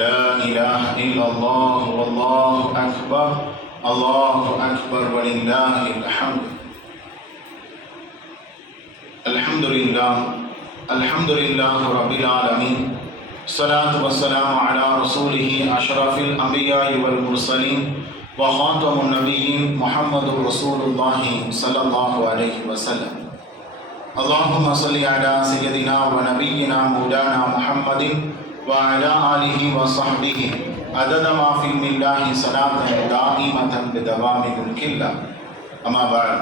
لا إله إلا الله والله أكبر الله أكبر ولله الحمد. الحمد لله رب العالمين. الصلاة والسلام على رسوله أشرف الأنبياء والمرسلين وخاتم النبيين محمد رسول الله صلى الله عليه وسلم. اللهم صل على سيدنا ونبينا مولانا محمد وعلى آله وصحبه عدد ما في علم الله صلاة دائمة بدوام ملك الله. أما بعد.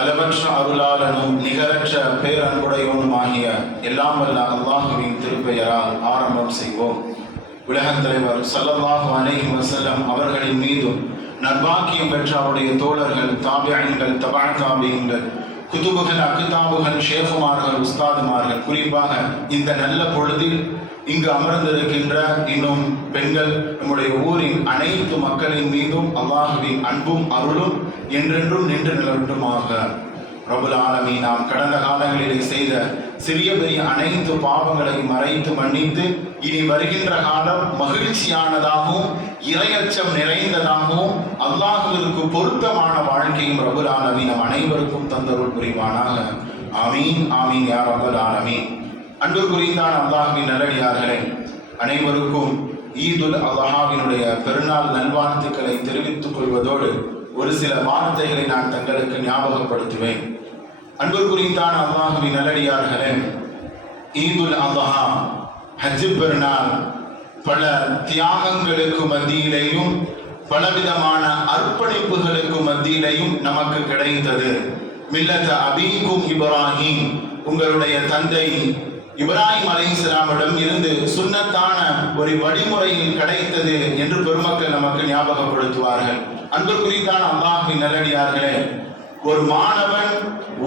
அளவற்ற அருளாளனும் நிகரற்ற பேரன்புடையவனுமாகிய எல்லாம் வல்ல அல்லாஹுவின் திருப்பெயரால் ஆரம்பம் செய்வோம். உலகத் தலைவர் ஸல்லல்லாஹு அலைஹி வஸல்லம் அவர்களின் மீதும் நற்பாக்கியம் பெற்ற அவருடைய தோழர்கள், தாபியீன்கள், தபா தாபியீன்கள், குதுபுகள், அக்குதாபுகள், ஷேகுமார்கள், உஸ்தாதுமார்கள், குறிப்பாக இந்த நல்ல பொழுதில் இங்கு அமர்ந்திருக்கின்ற இன்னும் பெண்கள், நம்முடைய ஊரின் அனைத்து மக்களின் மீதும் அல்லாஹுவின் அன்பும் அருளும் என்றென்றும் நின்று நிலவட்டுமாக. ரப்புல் ஆலமீன் நாம் கடந்த காலங்களிலே செய்த சிறிய பெரிய அனைத்து பாவங்களை மறைத்து மன்னித்து இனி வருகின்ற காலம் மகிழ்ச்சியானதாகவும் இறையச்சம் நிறைந்ததாகவும் அல்லாஹுவிற்கு பொருத்தமான வாழ்க்கையும் ரப்புல் ஆலமீன் நம் அனைவருக்கும் தந்தருள் புரிவானாக. ஆமீன் ஆமீன் யா ரப்புல் ஆலமீன். அன்பு குறிந்தான் அல்லாஹுவின் நல்லடியார்களே, அனைவருக்கும் ஈதுல் அல்ஹாவினுடைய பெருநாள் நல்வாழ்த்துக்களை தெரிவித்துக் கொள்வதோடு ஒரு சில வார்த்தைகளை நான் தங்களுக்கு ஞாபகப்படுத்துவேன். அன்பு குறிந்தான் அல்லாஹுவின் நல்லடியார்களே, ஈதுல் அல்ஹா ஹஜ் பெருநாள் பல தியாகங்களுக்கு மத்தியிலேயும் பலவிதமான அர்ப்பணிப்புகளுக்கு மத்தியிலேயும் நமக்கு கிடைத்தது. மில்லத அபீக்கும் இப்ராஹிம், உங்களுடைய தந்தை இப்ராஹிம் அலைஹிஸ்ஸலாமிடம் இருந்து சுன்னத்தான ஒரு வழிமுறையில் கிடைத்தது என்று பெருமக்கள் நமக்கு ஞாபகப்படுத்துவார்கள். அன்பு குறித்தான அல்லாஹ்வின் நல்லடியார்களே, ஒரு மாணவன்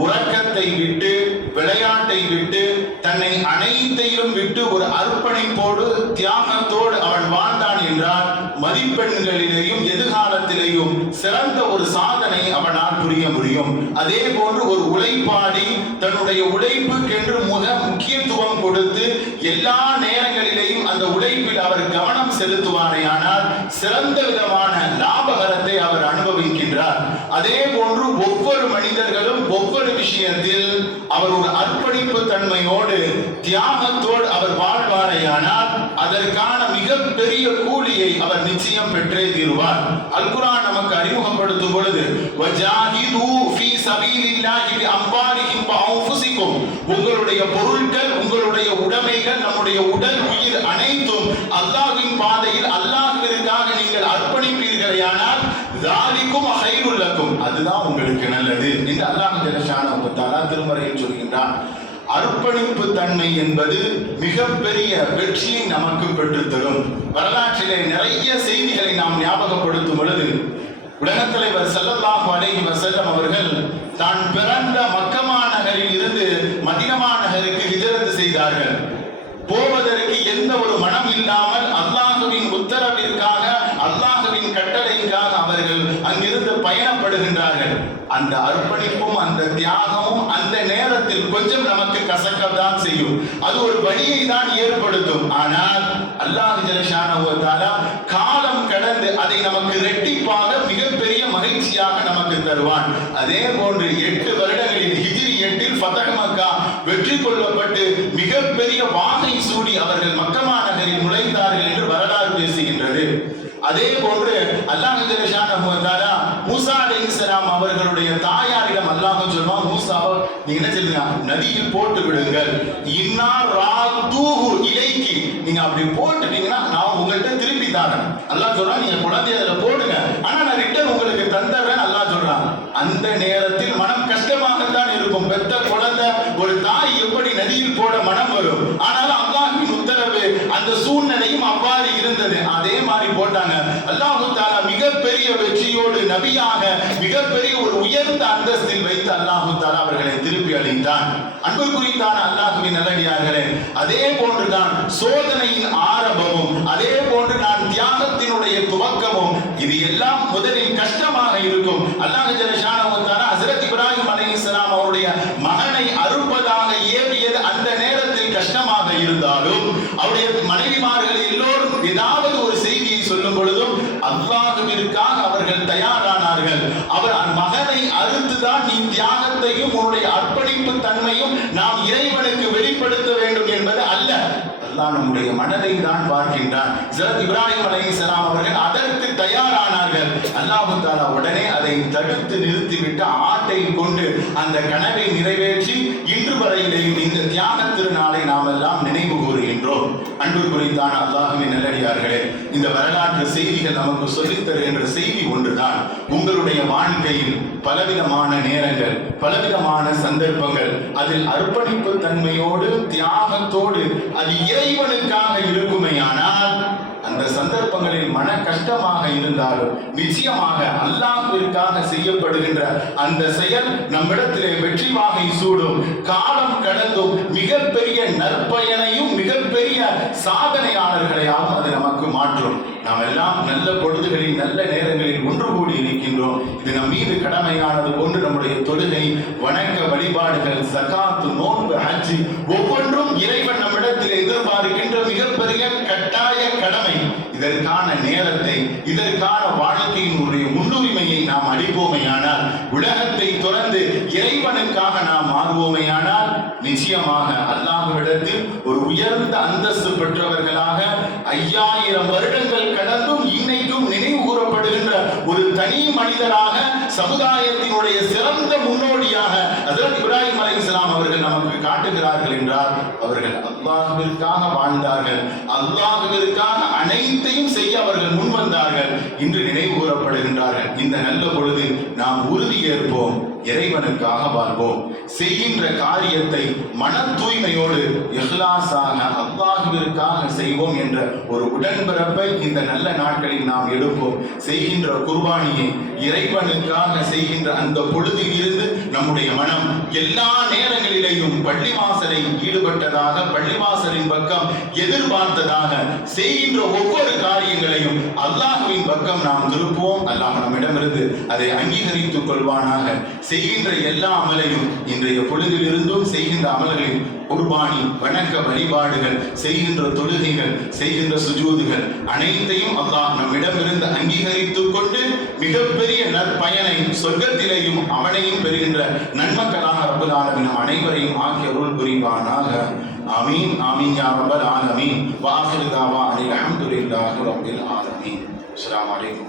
உறக்கத்தை விட்டு, விளையாட்டை விட்டு, தன்னை அனைத்தையும் விட்டு ஒரு அர்ப்பணிப்போடு தியாகத்தோடு அவன் வாழ்ந்தான் என்றால் மதிப்பெண்களிலேயும் எதிர்காலத்திலேயும் சிறந்த ஒரு சாதனை அவனால் புரிய முடியும். அதே போன்று ஒரு உழைப்பாளி தன்னுடைய உழைப்புக்கென்று முக்கியத்துவம் கொடுத்து எல்லா நேரங்களிலேயும் அந்த உழைப்பில் அவர் கவனம் செலுத்துவாரேயானால் சிறந்த விதமான லாபகரத்தை அவர் அனுபவிக்கின்றார். அதே போன்று ஒவ்வொரு மனிதர்களும் ஒவ்வொரு விஷயத்தில் அவர் ஒரு அர்ப்பணிப்பு தன்மையோடு தியாகத்தோடு அவர் வாழ்வாரையானால் அதற்கான மிகப்பெரிய கூலியை அவர் நிச்சயம் பெற்றே தீருவார். அல் குர்ஆன் நமக்கு அறிமுகப்படுத்தும் பொழுது வஜாஹிது ஃபீ சபீலில்லாஹி பி அம்வாலிஹிம் வ அன்ஃபுஸிகும், உங்களுடைய பொருட்கள், உங்களுடைய உடைமைகள், நம்முடைய உடல் உயிர் அனைத்தும் அல்லாஹ்வின் பாதையில் அல்லாஹ்விற்காக நீங்கள் அர்ப்பணிப்பீர்களேயானால் ذَلِكُمْ خَيْرٌ لَكُمْ, அதுதான் உங்களுக்கு நல்லது என்று அல்லாஹ் ஜல்லஷானஹு வ தஆலா திருமறையில் சொல்கின்றான். அர்ப்பணிப்பு தன்மை என்பது மிகப்பெரிய வெற்றியை நமக்கு பெற்றுத்தரும். வரலாற்றிலே நிறைய செய்திகளை நாம் ஞாபகப்படுத்தும் பொழுது உலகத் தலைவர் ஸல்லல்லாஹு அலைஹி வஸல்லம் அவர்கள் தான் பிறந்த மக்கா நகரில் இருந்து மதீனா நகருக்கு ஹிஜ்ரத் செய்தார்கள். போவதற்கு எந்த ஒரு மனம் இல்லாமல் அல்லாஹ்வின் உத்தரவிற்காக, அல்லாஹ்வின் கட்டளைக்காக அவர்கள் அங்கிருந்து பயணப்படுகின்றார்கள். அந்த அர்ப்பணிப்பும் அந்த தியாகமும் அந்த நேரத்தில் கொஞ்சம் நமக்கு கசக்கத்தான் செய்யும், அது ஒரு வழியை தான் ஏற்படுத்தும். ஆனால் அல்லாஹ் ஜல்லஷானஹு வ தஆலா காலம் கடந்து அதை நமக்கு இரட்டிப்பாக மிகப்பெரிய மகிழ்ச்சியாக நமக்கு தருவான். அதே போன்று 8 வருடங்களில் ஹிஜ்ரி 8 ஃபத்ஹ் மக்கா வெற்றி கொள்ளப்பட்டு மிகப்பெரிய வாகை சூடி அவர்கள் மக்கா நகரில் நுழைந்தார்கள் என்று வரலாறு பேசுகின்றது. அதே போன்று அல்லாஹ் ஜல்லஷானஹு வ தஆலா மூசா அலைஹிஸ்ஸலாம் அவர்களுடைய தாயாரிடம் அல்லாஹ் சொல்வான், மூசாவை நீங்க என்ன சொல்லுங்க, நதியில் போட்டு விடுங்கள். இன்னா ராதுஹு இலைக்கி, நீங்க அப்படி போட்டுட்டீங்கன்னா நான் உங்கள்கிட்ட திருப்பி தரேன். அல்லாஹ் சொல்றான், நீங்க குழந்தைய அதுல போடுங்க, ஆனா நான் ரிட்டர்ன் உங்களுக்கு தந்துடுறேன் அல்லாஹ் சொல்றான். அந்த நேரத்தில் மனம் கஷ்டமாகத்தான் இருக்கும். பெத்த குழந்தை ஒரு தாய் எப்படி நதியில் போட மனம் வரும். ஆனாலும் அல்லாஹ்வின் உத்தரவு, அந்த சூழ்நிலையும் அவ்வாறு இருந்தது. அதே மாதிரி போட்டாங்க. அல்லாஹ் தஆலா மிகப்பெரிய வெற்றியோடு நபியாக மிகப்பெரிய ஒரு உயர்ந்த அந்தஸ்தில் வைத்து அல்லாஹ் தஆலா அவர்களை திருப்பி அளித்தான். அன்பு குறித்தான அல்லாஹ்வின் நல்லடியார்களே, அதே போன்றுதான் சோதனையின் ஆரம்பமும், அதே போன்று நான் தியாகத்தினுடைய துவக்கமும், இது எல்லாம் முதலில் கஷ்டமாக இருக்கும். அல்லாஹ் ஜல்லஷானஹு வ தஆலா ஹஜ்ரத் இப்ராஹிம் அலைஹிஸ்ஸலாம் அவருடைய மகனை அறுப்பதாக ஏவியது அந்த நேரத்தில் கஷ்டமாக இருந்தாலும் அவருடைய மனைவி நபிமார்கள் எல்லோரும் ஏதாவது ஒரு செய்தியை சொல்லும் பொழுதும் அல்லாஹ்விற்காக அவர்கள் தயாரானார்கள். அவர் மகனை அறுத்துதான் நீ தியாகத்தையும் உன்னுடைய அர்ப்பணிப்பு தன்மையும் நாம் இறைவனுக்கு வெளிப்படுத்த வேண்டும் என்பது அல்ல. அல்லாஹ் நம்முடைய மனதை தான் பார்க்கின்றான். ஹஜ்ரத் இப்ராஹிம் அலைஹிஸ்ஸலாம் அவர்கள் அதற்கு தயாரானார்கள். அல்லாஹ் தஆலா உடனே அதை தடுத்து நிறுத்திவிட்டு ஆட்டை கொண்டு அந்த கனவை நிறைவேற்றி இன்று வரையிலேயும் இந்த தியாக திருநாளை நாம் எல்லாம் நினைவு கூறுகின்றோம். அன்புக்குரித்தான அல்லாஹ்வின் நல்லடியார்களே, இந்த வரலாற்று செய்திகள் நமக்கு சொல்லித் தருகின்ற செய்தி ஒன்றுதான். உங்களுடைய வாழ்க்கையில் பலவிதமான நேரங்கள், பலவிதமான சந்தர்ப்பங்கள், அதில் அர்ப்பணிப்பு தன்மையோடு தியாகத்தோடு அது இறைவனுக்காக இருக்குமேயானால் அந்த சந்தர்ப்பங்களில் மன கஷ்டமாக இருந்தாலும் நிச்சயமாக அல்லாஹ்விற்காக செய்யப்படுகின்ற அந்த செயல் நம்மிடத்திலே வெற்றி வாகை சூடும். காலம் கடந்தும் மிகப்பெரிய நற்பயனையும் மிகப்பெரிய சாதனையாளர்களையாகவும் அது நமக்கு மாற்றும். நாம் எல்லாம் நல்ல பொழுதுகளில் நல்ல நேரங்களில் ஒன்று கூடி இருக்கின்றோம். இது நம் மீது கடமையானது போன்று நம்முடைய தொழுகை, வணக்க வழிபாடுகள், சகாத்து, நோன்பு, ஹஜ் ஒவ்வொன்றும் இறைவன் நம்மிடத்தில் எதிர்பார்க்கின்ற மிகப்பெரிய கட்டாய கடமை. இதற்கான நேரத்தை, இதற்கான வாழ்க்கையினுடைய முன்னுரிமையை நாம் அளிப்போமையானால், உலகத்தை தொடர்ந்து இறைவனுக்காக நாம் மாறுவோமையானால் நிச்சயமாக அல்லாஹ்விடத்தில் ஒரு உயர்ந்த அந்தஸ்து பெற்றவர்களாக 5000 வருடங்கள் கடந்தும் இன்னைக்கும் நினைவு கூறப்படுகின்ற ஒரு தனி மனிதராக, சமுதாயத்தினுடைய சிறந்த முன்னோடியாக ஹஜ்ரத் இப்ராஹிம் அலைஹிஸ்ஸலாம் அவர்கள் நமக்கு காட்டுகிறார்கள் என்றால் அவர்கள் அல்லாஹ்விற்காக வாழ்ந்தார்கள். அல்லாஹ்விற்காக அனைத்தையும் செய்ய அவர்கள் முன்வந்தார்கள். இன்று நினைவு கூறப்படுகின்றார்கள். இந்த நல்ல பொழுது நாம் உறுதியேற்போம், இறைவனுக்காக வாழ்வோம். செய்கின்ற காரியத்தை மன தூய்மையோடு இஹ்லாஸாக அல்லாஹ்விற்காக செய்வோம் என்ற ஒரு உடன்பிறப்பை இந்த நல்ல நாட்களில் நாம் எடுப்போம். செய்கின்ற குர்பானியை இறைவனுக்காக செய்கின்ற அந்த பொழுதில் இருந்து நம்முடைய மனம் எல்லா நேரங்களிலேயும் பள்ளிவாசலை ஈடுபட்டதாக, பள்ளிவாசலின் பக்கம் எதிர்பார்த்ததாக, செய்கின்ற ஒவ்வொரு காரியங்களையும் அல்லாஹ்வின் பக்கம் நாம் திருப்புவோம். அல்லாஹ் நம்மிடமிருந்து அதை அங்கீகரித்துக் கொள்வானாக. செய்கின்ற எல்லா அமலையும் இன்றைய பொழுதிலிருந்தும் செய்கின்ற அமல்களில் குர்பானி, வணக்க வழிபாடுகள், செய்கின்ற தொழுகைகள், செய்கின்ற சுஜூதுகள் அனைத்தையும் அல்லாஹ் நம்மிடமிருந்து அங்கீகரித்துக் கொண்டு மிகப்பெரிய நற்பயனை சொர்க்கத்திலேயும் அவனையும் பெறுகின்ற நன்மக்களாக ரப்பல் ஆலமீன் அனைவரையும் ஆக்கி அருள் புரிவானாக. ஆமீன் ஆமீன் யா ரப்பல் ஆலமீன். வ ஆகிரு தாவா அனில் ஹம்துலில்லாஹி ரப்பில் ஆலமீன். அஸ்ஸலாமு அலைக்கும்.